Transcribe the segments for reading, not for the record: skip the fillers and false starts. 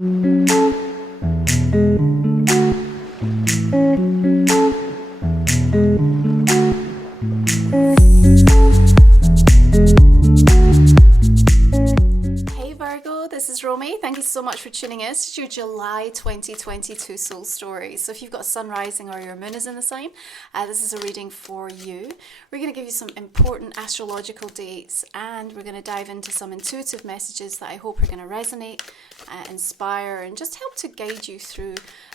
Hey Virgo, this is Romy. Thank you so much for tuning in. This is your July 2022 soul story. So if you've got sun rising or your moon is in the sign, this is a reading for you. We're going to give you some important astrological dates, and we're going to dive into some intuitive messages that I hope are going to resonate, inspire, and just help to guide you through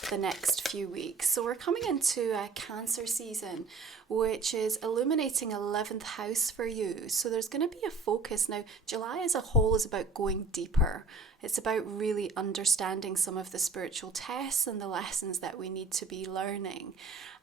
the next few weeks. So we're coming into a Cancer season, which is illuminating 11th house for you. So there's going to be a focus. Now, July as a whole is about going deeper. It's about really understanding some of the spiritual tests and the lessons that we need to be learning.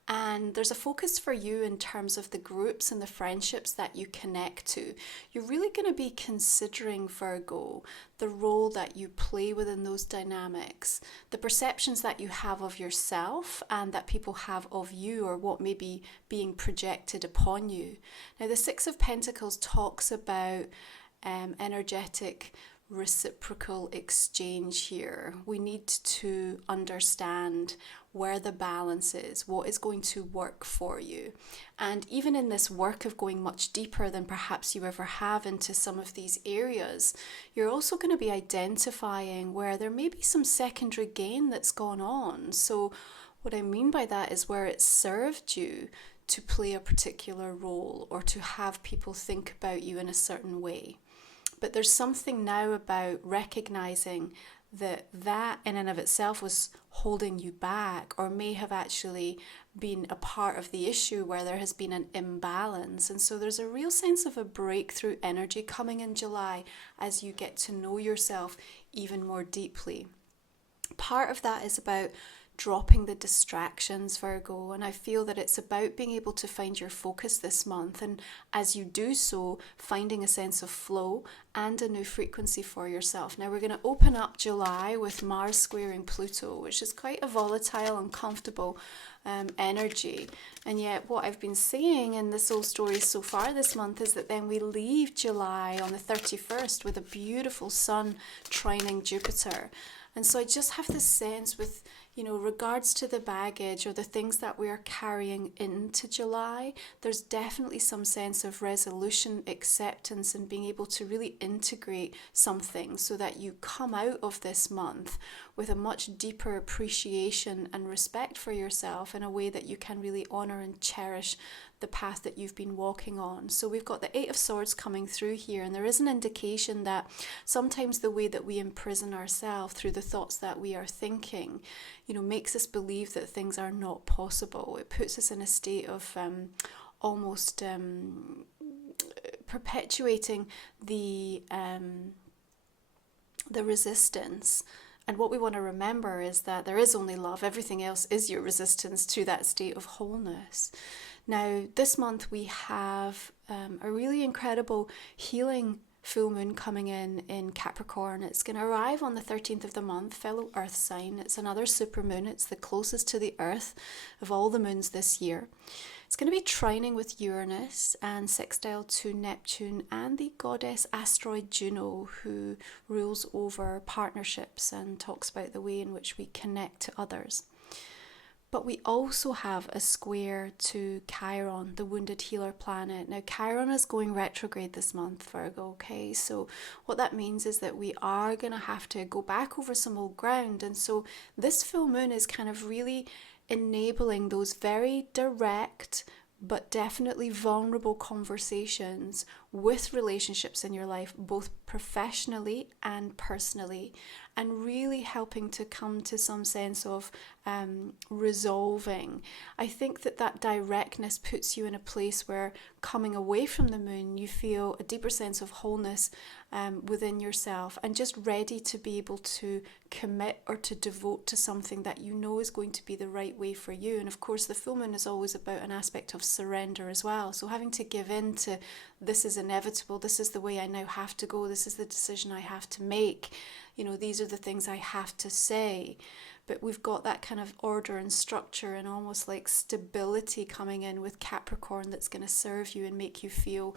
And there's a focus for you in terms of the groups and the friendships that you connect to. You're really going to be considering, Virgo, the role that you play within those dynamics, the perceptions that you have of yourself and that people have of you, or what may be being projected upon you. Now, the Six of Pentacles talks about energetic reciprocal exchange here. We need to understand where the balance is, what is going to work for you. And even in this work of going much deeper than perhaps you ever have into some of these areas, you're also going to be identifying where there may be some secondary gain that's gone on. So what I mean by that is where it served you to play a particular role or to have people think about you in a certain way. But there's something now about recognizing that in and of itself was holding you back, or may have actually been a part of the issue where there has been an imbalance. And so there's a real sense of a breakthrough energy coming in July as you get to know yourself even more deeply. Part of that is about dropping the distractions, Virgo, and I feel that it's about being able to find your focus this month, and as you do so, finding a sense of flow and a new frequency for yourself. Now we're going to open up July with Mars squaring Pluto, which is quite a volatile, uncomfortable energy, and yet what I've been seeing in the soul stories so far this month is that then we leave July on the 31st with a beautiful sun trining Jupiter. And so I just have this sense with, regards to the baggage or the things that we are carrying into July, there's definitely some sense of resolution, acceptance, and being able to really integrate something so that you come out of this month with a much deeper appreciation and respect for yourself in a way that you can really honor and cherish the path that you've been walking on. So we've got the Eight of Swords coming through here, and there is an indication that sometimes the way that we imprison ourselves through the thoughts that we are thinking, makes us believe that things are not possible. It puts us in a state of almost perpetuating the resistance. And what we want to remember is that there is only love. Everything else is your resistance to that state of wholeness. Now, this month we have a really incredible healing full moon coming in Capricorn. It's going to arrive on the 13th of the month, fellow earth sign. It's another super moon. It's the closest to the earth of all the moons this year. It's going to be trining with Uranus and sextile to Neptune and the goddess asteroid Juno, who rules over partnerships and talks about the way in which we connect to others. But we also have a square to Chiron, the wounded healer planet. Now, Chiron is going retrograde this month, Virgo, okay? So what that means is that we are going to have to go back over some old ground. And so this full moon is kind of really enabling those very direct but definitely vulnerable conversations with relationships in your life, both professionally and personally, and really helping to come to some sense of resolving. I think that directness puts you in a place where, coming away from the moon, you feel a deeper sense of wholeness within yourself, and just ready to be able to commit or to devote to something that you know is going to be the right way for you. And of course, the full moon is always about an aspect of surrender as well. So having to give in to, this is inevitable, this is the way I now have to go, this is the decision I have to make, these are the things I have to say. But we've got that kind of order and structure and almost like stability coming in with Capricorn that's going to serve you and make you feel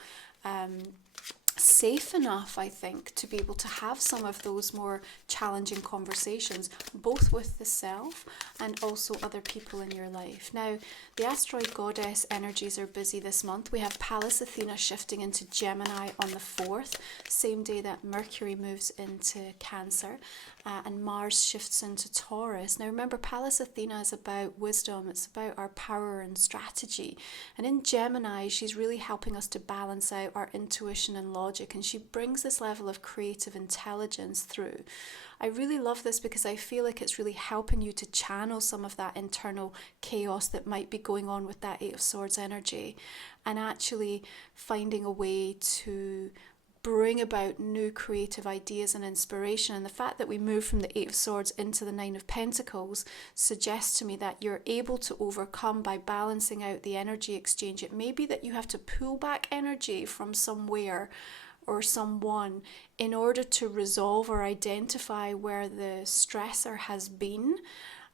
safe enough, I think, to be able to have some of those more challenging conversations, both with the self and also other people in your life. Now, the asteroid goddess energies are busy this month. We have Pallas Athena shifting into Gemini on the 4th, same day that Mercury moves into Cancer, and Mars shifts into Taurus. Now, remember, Pallas Athena is about wisdom, it's about our power and strategy. And in Gemini, she's really helping us to balance out our intuition and logic, and she brings this level of creative intelligence through. I really love this because I feel like it's really helping you to channel some of that internal chaos that might be going on with that Eight of Swords energy, and actually finding a way to bring about new creative ideas and inspiration. And the fact that we move from the Eight of Swords into the Nine of Pentacles suggests to me that you're able to overcome by balancing out the energy exchange. It may be that you have to pull back energy from somewhere or someone in order to resolve or identify where the stressor has been.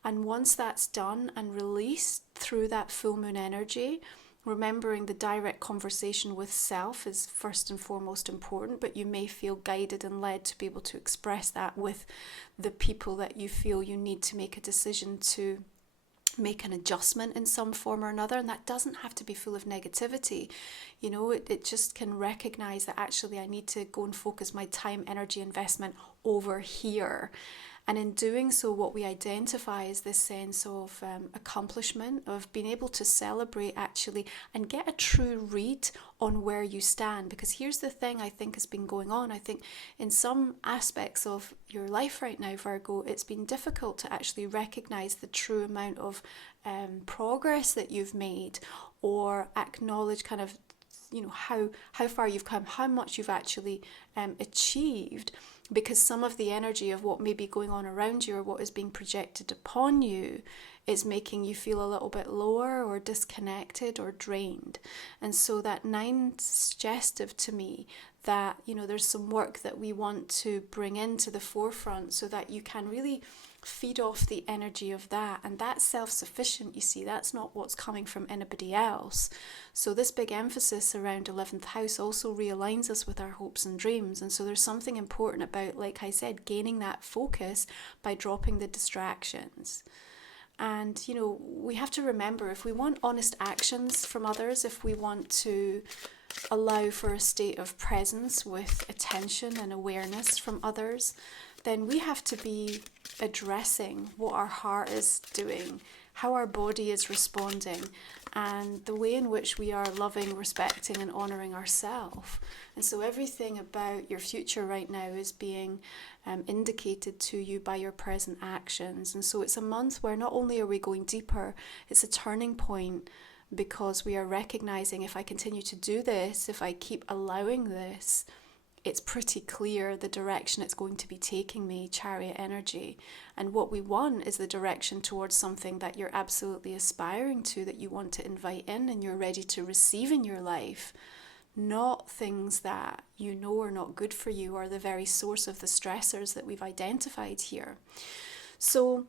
And once that's done and released through that full moon energy, remembering the direct conversation with self is first and foremost important, but you may feel guided and led to be able to express that with the people that you feel you need to make a decision to make an adjustment in some form or another. And that doesn't have to be full of negativity. You know, it just can recognize that actually I need to go and focus my time, energy, investment over here. And in doing so, what we identify is this sense of accomplishment, of being able to celebrate actually and get a true read on where you stand. Because here's the thing I think has been going on. I think in some aspects of your life right now, Virgo, it's been difficult to actually recognize the true amount of progress that you've made, or acknowledge kind of, you know, how far you've come, how much you've actually achieved, because some of the energy of what may be going on around you or what is being projected upon you is making you feel a little bit lower or disconnected or drained. And so that 9 suggestive to me that, you know, there's some work that we want to bring into the forefront so that you can really feed off the energy of that. And that's self-sufficient, you see, that's not what's coming from anybody else. So this big emphasis around 11th house also realigns us with our hopes and dreams. And so there's something important about, like I said, gaining that focus by dropping the distractions. And, you know, we have to remember, if we want honest actions from others, if we want to allow for a state of presence with attention and awareness from others, then we have to be addressing what our heart is doing, how our body is responding, and the way in which we are loving, respecting, and honouring ourselves. And so everything about your future right now is being indicated to you by your present actions. And so it's a month where not only are we going deeper, it's a turning point, because we are recognising, if I continue to do this, if I keep allowing this, it's pretty clear the direction it's going to be taking me, Chariot energy. And what we want is the direction towards something that you're absolutely aspiring to, that you want to invite in and you're ready to receive in your life, not things that you know are not good for you or the very source of the stressors that we've identified here. So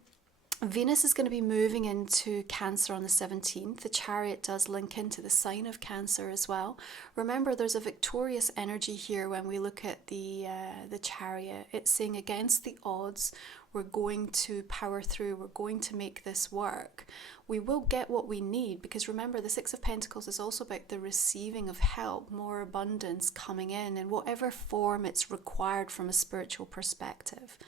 Venus is going to be moving into Cancer on the 17th. The Chariot does link into the sign of Cancer as well. Remember, there's a victorious energy here when we look at the Chariot. It's saying against the odds, we're going to power through, we're going to make this work. We will get what we need, because remember, the Six of Pentacles is also about the receiving of help, more abundance coming in whatever form it's required from a spiritual perspective.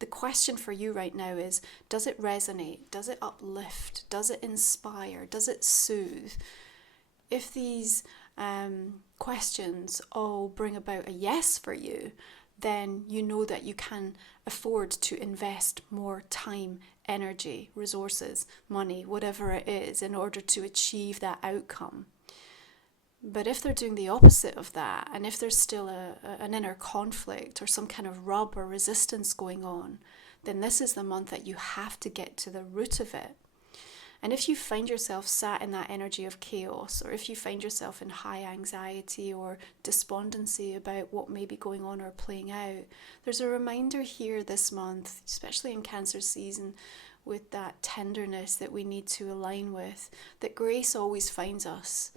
The question for you right now is, does it resonate? Does it uplift? Does it inspire? Does it soothe? If these questions all bring about a yes for you, then you know that you can afford to invest more time, energy, resources, money, whatever it is, in order to achieve that outcome. But if they're doing the opposite of that, and if there's still an inner conflict or some kind of rub or resistance going on, then this is the month that you have to get to the root of it. And if you find yourself sat in that energy of chaos, or if you find yourself in high anxiety or despondency about what may be going on or playing out, there's a reminder here this month, especially in Cancer season, with that tenderness that we need to align with, that grace always finds us.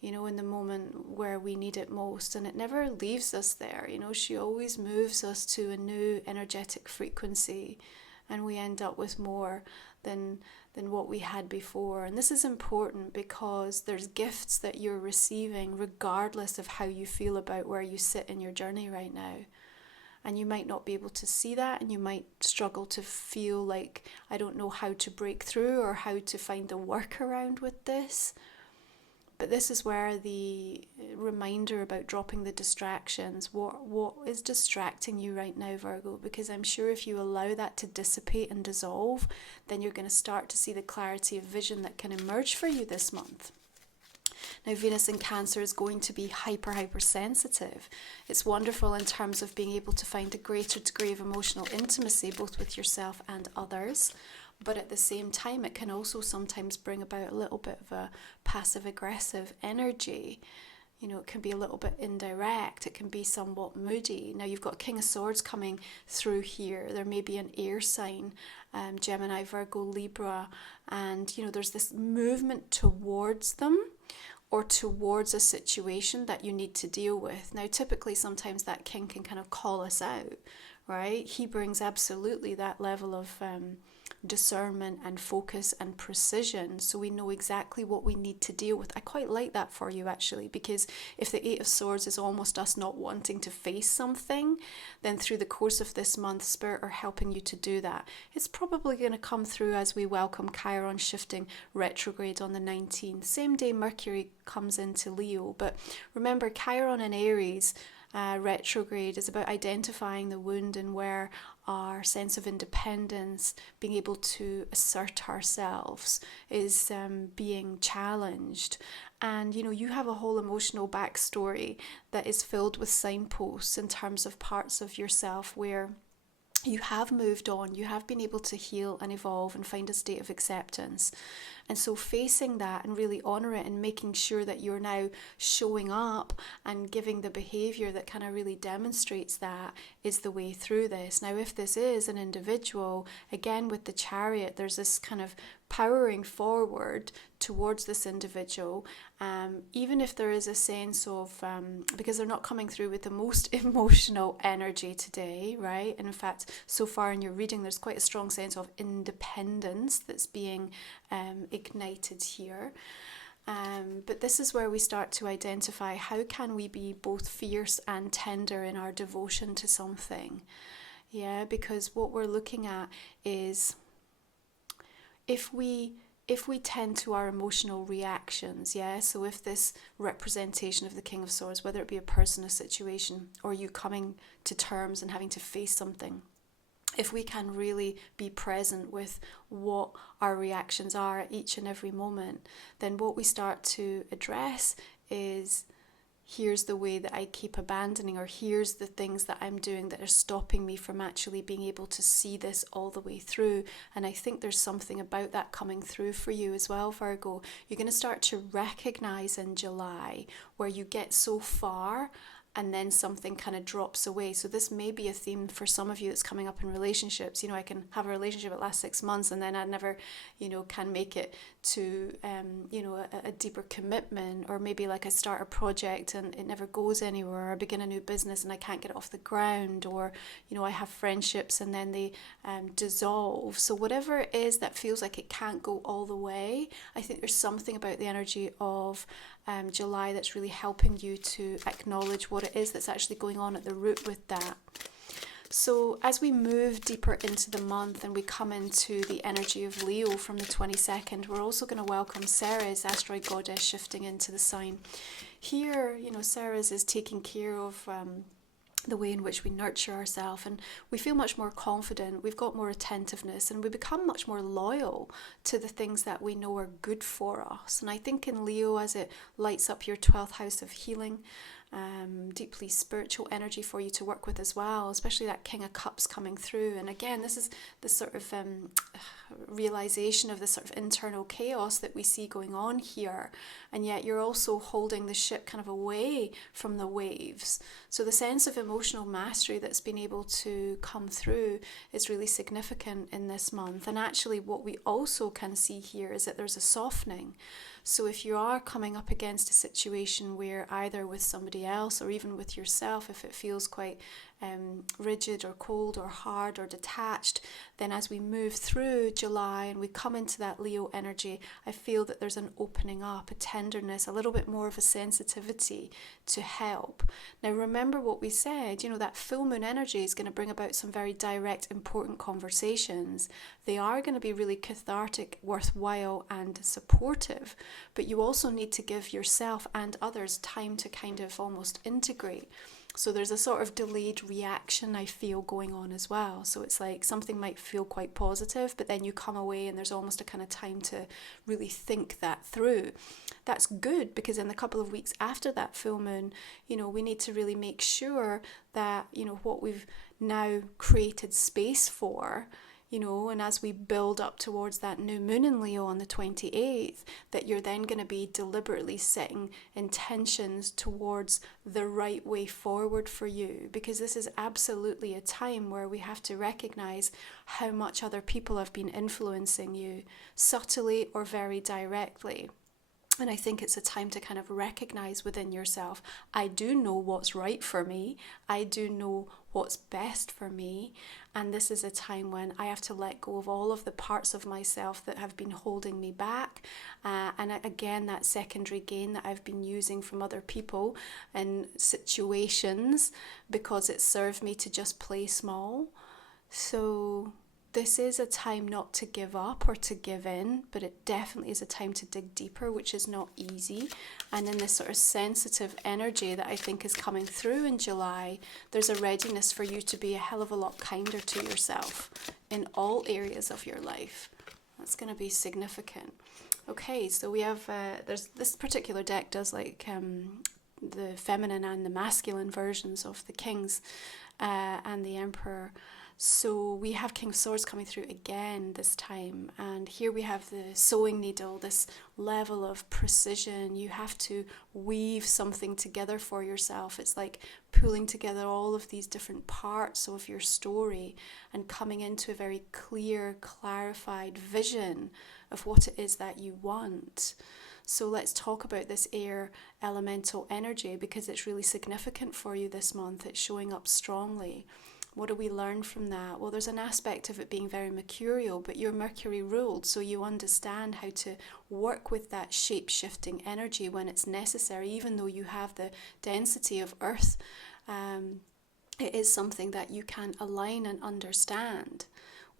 in the moment where we need it most. And it never leaves us there. She always moves us to a new energetic frequency, and we end up with more than what we had before. And this is important because there's gifts that you're receiving regardless of how you feel about where you sit in your journey right now. And you might not be able to see that, and you might struggle to feel like, I don't know how to break through or how to find the workaround with this. But this is where the reminder about dropping the distractions, what is distracting you right now, Virgo? Because I'm sure if you allow that to dissipate and dissolve, then you're going to start to see the clarity of vision that can emerge for you this month. Now, Venus in Cancer is going to be hyper sensitive. It's wonderful in terms of being able to find a greater degree of emotional intimacy, both with yourself and others. But at the same time, it can also sometimes bring about a little bit of a passive-aggressive energy. It can be a little bit indirect. It can be somewhat moody. Now, you've got King of Swords coming through here. There may be an air sign, Gemini, Virgo, Libra. And, there's this movement towards them or towards a situation that you need to deal with. Now, typically, sometimes that king can kind of call us out, right? He brings absolutely that level of discernment and focus and precision, so we know exactly what we need to deal with. I quite like that for you, actually, because if the Eight of Swords is almost us not wanting to face something, then through the course of this month, Spirit are helping you to do that. It's probably going to come through as we welcome Chiron shifting retrograde on the 19th, same day Mercury comes into Leo. But remember, Chiron in Aries retrograde is about identifying the wound and where our sense of independence, being able to assert ourselves, is being challenged. And you have a whole emotional backstory that is filled with signposts in terms of parts of yourself where you have moved on, you have been able to heal and evolve and find a state of acceptance. And so facing that and really honour it and making sure that you're now showing up and giving the behaviour that kind of really demonstrates that is the way through this. Now, if this is an individual, again with the Chariot, there's this kind of powering forward towards this individual, even if there is a sense of, because they're not coming through with the most emotional energy today, right? And in fact, so far in your reading, there's quite a strong sense of independence that's being ignited here. But this is where we start to identify how can we be both fierce and tender in our devotion to something. Yeah, because what we're looking at is if we tend to our emotional reactions, yeah, so if this representation of the King of Swords, whether it be a person, a situation, or you coming to terms and having to face something, if we can really be present with what our reactions are at each and every moment, then what we start to address is, here's the way that I keep abandoning, or here's the things that I'm doing that are stopping me from actually being able to see this all the way through. And I think there's something about that coming through for you as well, Virgo. You're going to start to recognize in July where you get so far and then something kind of drops away. So this may be a theme for some of you that's coming up in relationships. I can have a relationship that lasts 6 months and then I never, can make it to, a deeper commitment. Or maybe like I start a project and it never goes anywhere. Or I begin a new business and I can't get it off the ground. Or, I have friendships and then they dissolve. So whatever it is that feels like it can't go all the way, I think there's something about the energy of July that's really helping you to acknowledge what it is that's actually going on at the root with that. So as we move deeper into the month and we come into the energy of Leo from the 22nd, we're also going to welcome Ceres, asteroid goddess, shifting into the sign. Here, Ceres is taking care of the way in which we nurture ourselves, and we feel much more confident, we've got more attentiveness, and we become much more loyal to the things that we know are good for us. And I think in Leo, as it lights up your 12th house of healing, deeply spiritual energy for you to work with as well, especially that King of Cups coming through. And again, this is the sort of realization of the sort of internal chaos that we see going on here, and yet you're also holding the ship kind of away from the waves. So the sense of emotional mastery that's been able to come through is really significant in this month. And actually what we also can see here is that there's a softening. So if you are coming up against a situation where either with somebody else or even with yourself, if it feels quite rigid or cold or hard or detached, then as we move through July and we come into that Leo energy, I feel that there's an opening up, a tenderness, a little bit more of a sensitivity to help. Now remember what we said, that full moon energy is going to bring about some very direct, important conversations. They are going to be really cathartic, worthwhile and supportive, but you also need to give yourself and others time to kind of almost integrate. So there's a sort of delayed reaction I feel going on as well. So it's like something might feel quite positive, but then you come away and there's almost a kind of time to really think that through. That's good, because in the couple of weeks after that full moon, we need to really make sure that, what we've now created space for, and as we build up towards that new moon in Leo on the 28th, that you're then going to be deliberately setting intentions towards the right way forward for you, because this is absolutely a time where we have to recognize how much other people have been influencing you, subtly or very directly. And I think it's a time to kind of recognize within yourself, I do know what's right for me. I do know what's best for me. And this is a time when I have to let go of all of the parts of myself that have been holding me back. And again, that secondary gain that I've been using from other people and situations because it served me to just play small. So this is a time not to give up or to give in, but it definitely is a time to dig deeper, which is not easy. And in this sort of sensitive energy that I think is coming through in July, there's a readiness for you to be a hell of a lot kinder to yourself in all areas of your life. That's going to be significant. Okay, so we have, there's this particular deck does like the feminine and the masculine versions of the kings and the emperor. So we have King of Swords coming through again this time, and here we have the sewing needle, this level of precision. You have to weave something together for yourself. It's like pulling together all of these different parts of your story and coming into a very clear, clarified vision of what it is that you want. So let's talk about this air elemental energy, because it's really significant for you this month. It's showing up strongly. What do we learn from that? Well, there's an aspect of it being very mercurial, but you're Mercury ruled, so you understand how to work with that shape-shifting energy when it's necessary, even though you have the density of Earth. It is something that you can align and understand.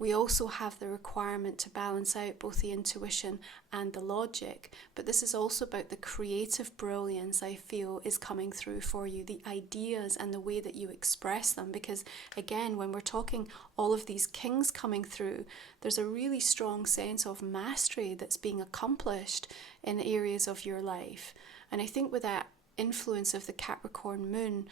We also have the requirement to balance out both the intuition and the logic, but this is also about the creative brilliance I feel is coming through for you, the ideas and the way that you express them, because again, when we're talking all of these kings coming through, there's a really strong sense of mastery that's being accomplished in areas of your life. And I think with that influence of the Capricorn moon,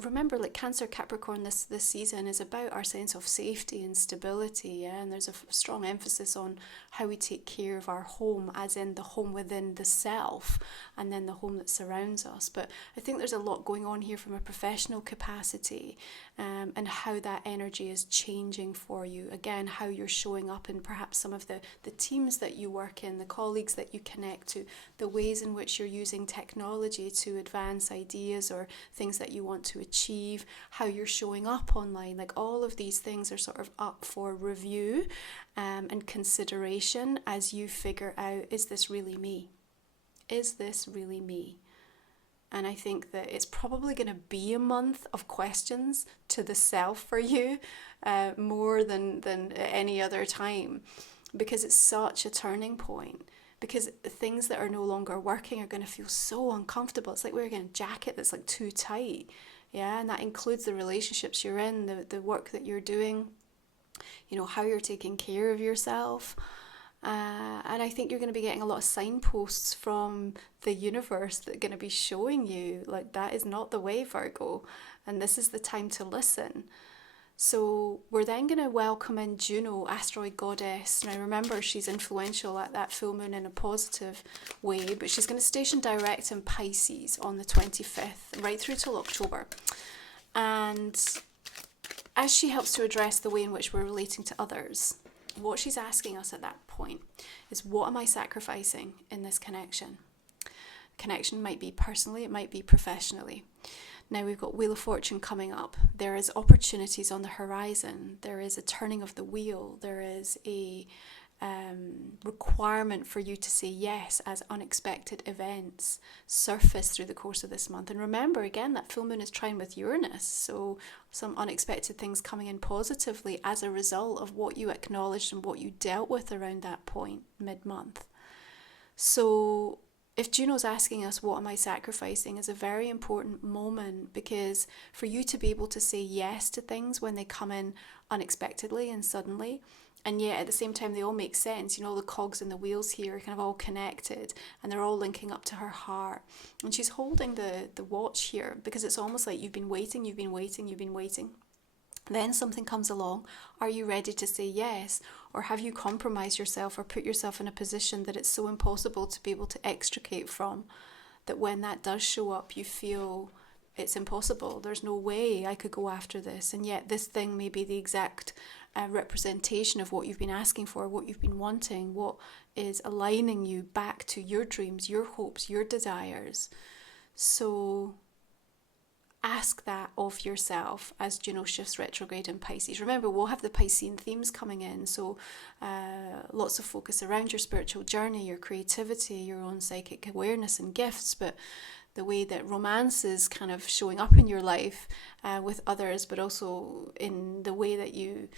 remember, like Cancer Capricorn this season is about our sense of safety and stability, and there's a strong emphasis on how we take care of our home, as in the home within the self and then the home that surrounds us. But I think there's a lot going on here from a professional capacity, and how that energy is changing for you. Again, how you're showing up in perhaps some of the teams that you work in, the colleagues that you connect to, the ways in which you're using technology to advance ideas or things that you want to achieve, how you're showing up online. Like all of these things are sort of up for review and consideration as you figure out, is this really me? Is this really me? And I think that it's probably going to be a month of questions to the self for you, more than any other time, because it's such a turning point. Because things that are no longer working are going to feel so uncomfortable. It's like wearing a jacket that's like too tight. Yeah, and that includes the relationships you're in, the work that you're doing, how you're taking care of yourself. And I think you're going to be getting a lot of signposts from the universe that are going to be showing you, like, that is not the way, Virgo, and this is the time to listen. So we're then going to welcome in Juno, asteroid goddess. Now remember, she's influential at that full moon in a positive way, but she's going to station direct in Pisces on the 25th, right through till October. And as she helps to address the way in which we're relating to others, what she's asking us at that point is, what am I sacrificing in this connection? Connection might be personally, it might be professionally. Now we've got Wheel of Fortune coming up. There is opportunities on the horizon. There is a turning of the wheel. There is a requirement for you to say yes as unexpected events surface through the course of this month. And remember, again, that full moon is trine with Uranus, so some unexpected things coming in positively as a result of what you acknowledged and what you dealt with around that point mid-month. So if Juno's asking us, what am I sacrificing, is a very important moment, because for you to be able to say yes to things when they come in unexpectedly and suddenly, and yet at the same time they all make sense, you know, the cogs and the wheels here are kind of all connected and they're all linking up to her heart. And she's holding the watch here because it's almost like you've been waiting. Then something comes along. Are you ready to say yes? Or have you compromised yourself or put yourself in a position that it's so impossible to be able to extricate from, that when that does show up, you feel it's impossible. There's no way I could go after this. And yet this thing may be the exact representation of what you've been asking for, what you've been wanting, what is aligning you back to your dreams, your hopes, your desires. So ask that of yourself as Juno shifts retrograde in Pisces. Remember, we'll have the Piscean themes coming in, so lots of focus around your spiritual journey, your creativity, your own psychic awareness and gifts, but the way that romance is kind of showing up in your life with others, but also in the way that you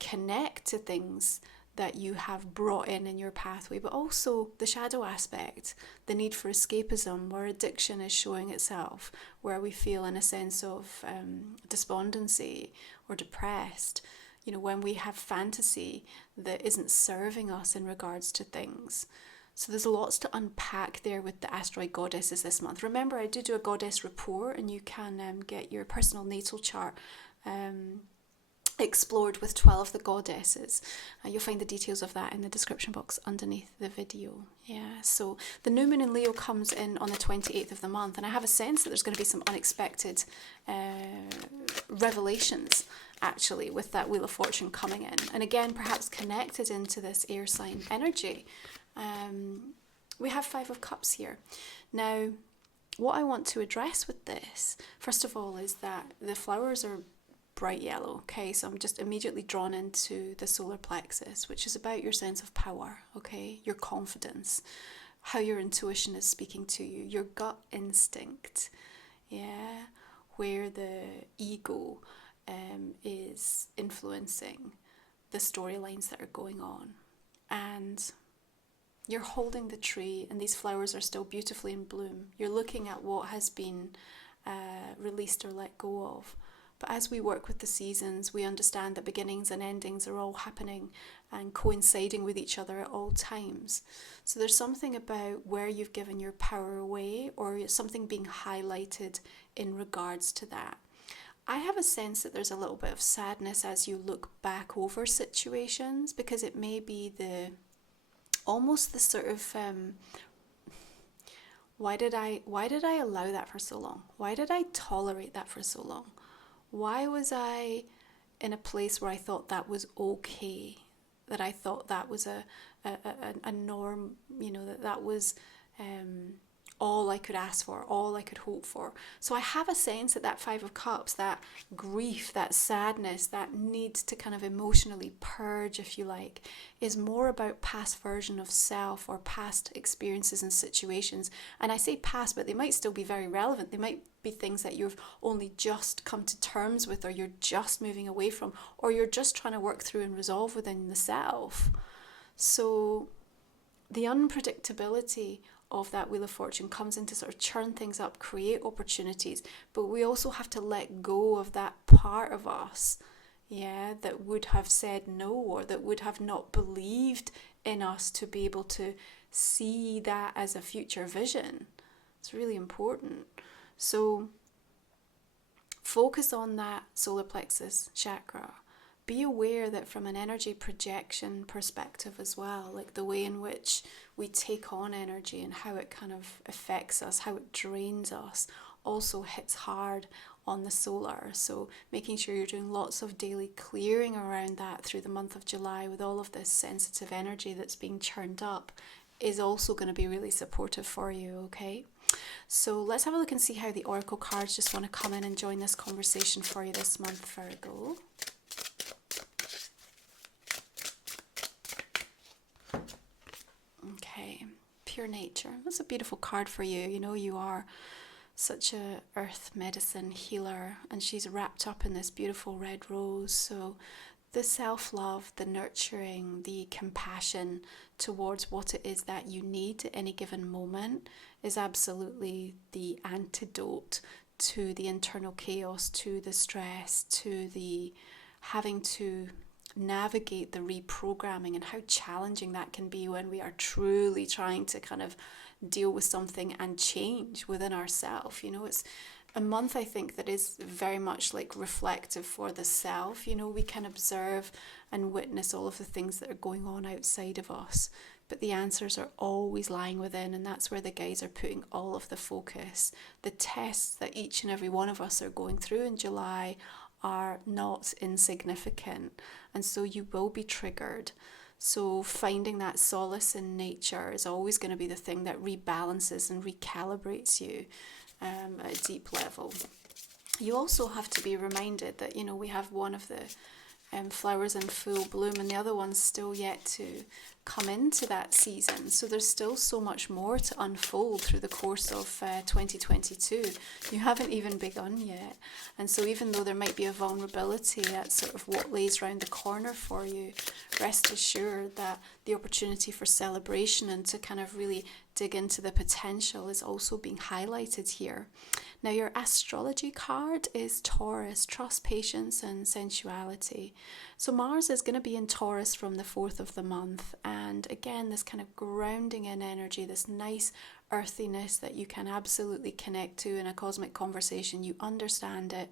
connect to things that you have brought in your pathway, but also the shadow aspect, the need for escapism, where addiction is showing itself, where we feel in a sense of despondency or depressed, you know, when we have fantasy that isn't serving us in regards to things. So there's lots to unpack there with the asteroid goddesses this month. Remember, I do a goddess report, and you can get your personal natal chart explored with 12 of the goddesses. You'll find the details of that in the description box underneath the video. Yeah, so the new moon in Leo comes in on the 28th of the month, and I have a sense that there's going to be some unexpected revelations actually with that Wheel of Fortune coming in, and again perhaps connected into this air sign energy. We have 5 of Cups here. Now, what I want to address with this, first of all, is that the flowers are bright yellow, okay? So I'm just immediately drawn into the solar plexus, which is about your sense of power, okay? Your confidence, how your intuition is speaking to you, your gut instinct, yeah? Where the ego is influencing the storylines that are going on. And you're holding the tree, and these flowers are still beautifully in bloom. You're looking at what has been released or let go of. But as we work with the seasons, we understand that beginnings and endings are all happening and coinciding with each other at all times. So there's something about where you've given your power away, or something being highlighted in regards to that. I have a sense that there's a little bit of sadness as you look back over situations, because it may be almost the sort of why did I allow that for so long? Why did I tolerate that for so long? Why was I in a place where I thought that was okay? That I thought that was a norm, you know, that was all I could ask for, all I could hope for. So I have a sense that 5 of Cups, that grief, that sadness, that need to kind of emotionally purge, if you like, is more about past version of self or past experiences and situations. And I say past, but they might still be very relevant. They might be things that you've only just come to terms with, or you're just moving away from, or you're just trying to work through and resolve within the self. So the unpredictability of that Wheel of Fortune comes in to sort of churn things up, create opportunities, but we also have to let go of that part of us, yeah, that would have said no, or that would have not believed in us to be able to see that as a future vision. It's really important. So focus on that solar plexus chakra. Be aware that from an energy projection perspective as well, like the way in which we take on energy and how it kind of affects us, how it drains us, also hits hard on the solar. So making sure you're doing lots of daily clearing around that through the month of July with all of this sensitive energy that's being churned up is also going to be really supportive for you, okay? So let's have a look and see how the oracle cards just want to come in and join this conversation for you this month, Virgo. Okay, pure nature. That's a beautiful card for you. You know, you are such a earth medicine healer, and she's wrapped up in this beautiful red rose. So the self-love, the nurturing, the compassion towards what it is that you need at any given moment is absolutely the antidote to the internal chaos, to the stress, to the having to navigate the reprogramming, and how challenging that can be when we are truly trying to kind of deal with something and change within ourselves. You know, it's a month, I think, that is very much like reflective for the self. You know, we can observe and witness all of the things that are going on outside of us, but the answers are always lying within, and that's where the guides are putting all of the focus. The tests that each and every one of us are going through in July are not insignificant, and so you will be triggered. So finding that solace in nature is always going to be the thing that rebalances and recalibrates you at a deep level. You also have to be reminded that, you know, we have one of the flowers in full bloom, and the other one's still yet to come into that season. So there's still so much more to unfold through the course of 2022. You haven't even begun yet. And so even though there might be a vulnerability at sort of what lays around the corner for you, rest assured that the opportunity for celebration and to kind of really dig into the potential is also being highlighted here. Now, your astrology card is Taurus, trust, patience, and sensuality. So Mars is going to be in Taurus from the 4th of the month. And again, this kind of grounding in energy, this nice earthiness that you can absolutely connect to in a cosmic conversation. You understand it,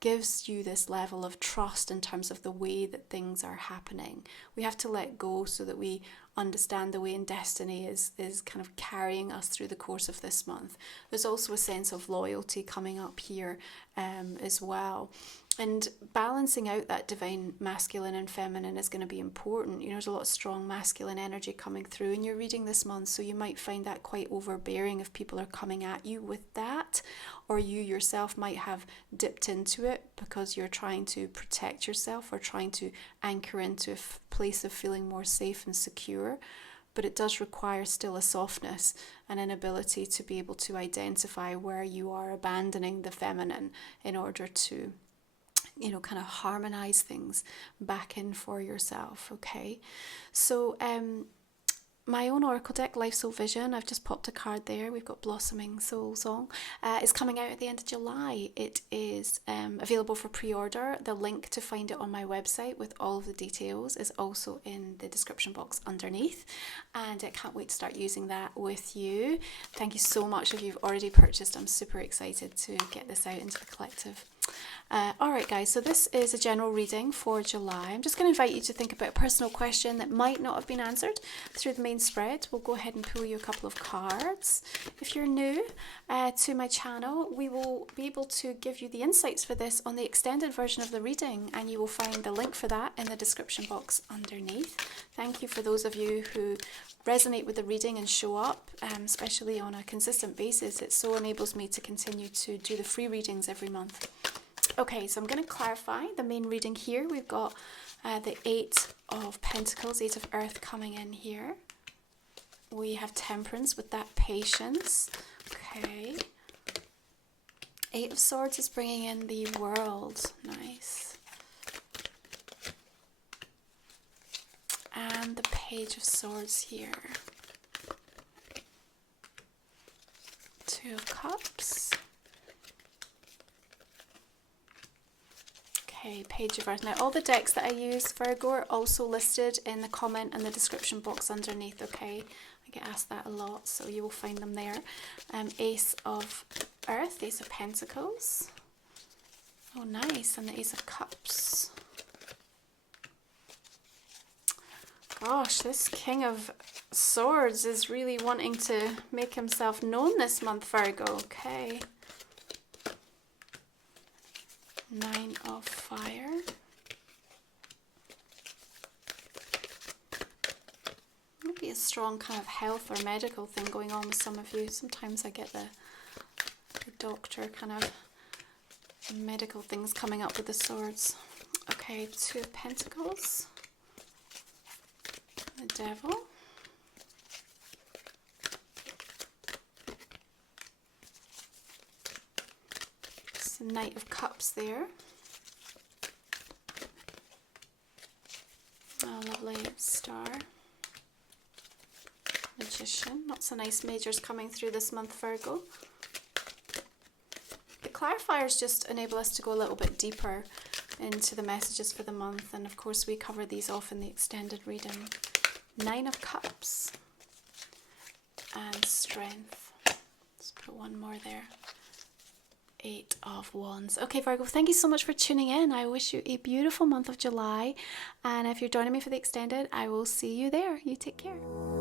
gives you this level of trust in terms of the way that things are happening. We have to let go so that we understand the way in destiny is kind of carrying us through the course of this month. There's also a sense of loyalty coming up here as well. And balancing out that divine masculine and feminine is going to be important. You know, there's a lot of strong masculine energy coming through in your reading this month, so you might find that quite overbearing if people are coming at you with that, or you yourself might have dipped into it because you're trying to protect yourself or trying to anchor into a place of feeling more safe and secure. But it does require still a softness and an ability to be able to identify where you are abandoning the feminine in order to, you know, kind of harmonize things back in for yourself, okay? So my own oracle deck, Life Soul Vision, I've just popped a card there. We've got Blossoming Soul Song. It's coming out at the end of July. It is available for pre-order. The link to find it on my website with all of the details is also in the description box underneath. And I can't wait to start using that with you. Thank you so much if you've already purchased. I'm super excited to get this out into the collective. Alright guys, so this is a general reading for July. I'm just going to invite you to think about a personal question that might not have been answered through the main spread. We'll go ahead and pull you a couple of cards. If you're new to my channel, we will be able to give you the insights for this on the extended version of the reading, and you will find the link for that in the description box underneath. Thank you for those of you who resonate with the reading and show up, especially on a consistent basis. It so enables me to continue to do the free readings every month. Okay, so I'm going to clarify the main reading here. We've got the 8 of Pentacles, 8 of Earth coming in here. We have Temperance with that patience. Okay. 8 of Swords is bringing in the World. Nice. And the Page of Swords here. 2 of Cups. Okay, Page of Earth. Now, all the decks that I use, Virgo, are also listed in the comment and the description box underneath, okay? I get asked that a lot, so you will find them there. Ace of Earth, Ace of Pentacles. Oh, nice. And the Ace of Cups. Gosh, this King of Swords is really wanting to make himself known this month, Virgo. Okay. Nine of Fire. Maybe a strong kind of health or medical thing going on with some of you. Sometimes I get the doctor kind of medical things coming up with the swords. Okay, Two of Pentacles. The Devil. It's the Knight of Cups there. A lovely Star. Magician. Lots of nice majors coming through this month, Virgo. The clarifiers just enable us to go a little bit deeper into the messages for the month, and of course we cover these off in the extended reading. Nine of Cups and Strength. Let's put one more there. Eight of Wands. Okay, Virgo, thank you so much for tuning in. I wish you a beautiful month of July, and if you're joining me for the extended, I will see you there. You take care.